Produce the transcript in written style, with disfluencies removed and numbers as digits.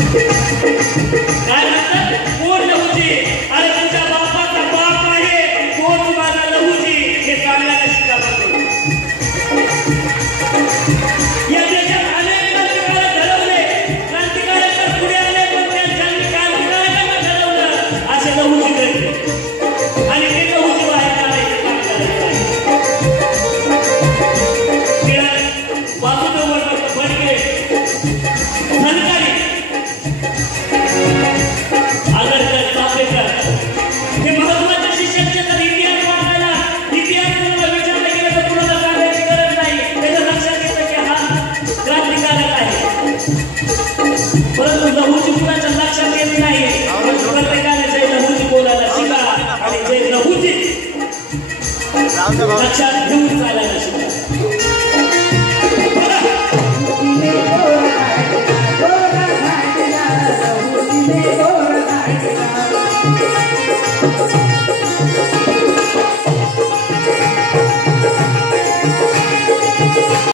काय म्हणतात कोण लहूजी अरे तुमच्या बापाचा बाप आहे तोच माझा लहूजी हे सांगायला शिका या देशात अनेक क्रांतिकारक घडवले क्रांतिकारक तर पुढे आले पण त्यांनी क्रांतिकारकांना घडवलं असे लहूजी घडले आणि ते लहूजी बाहेर काढायचे काम करायचं वासुदेव फडके धनकरी आगरकर चापेकर हे महत्वाचे शिष्यांचे तर इतिहास वाचायला इतिहास तुम्हाला विचारलं गेलं तर कुणाला सांगायची गरज नाही त्याच्या लक्षात येतं की हा क्रांतिकारक आहे परंतु लहूजी कुणाच्या लक्षात येत नाही प्रत्येकाने जय लहूजी बोलायला शिका आणि जय लहूजी लक्षात घेऊन चालायला शिका Go,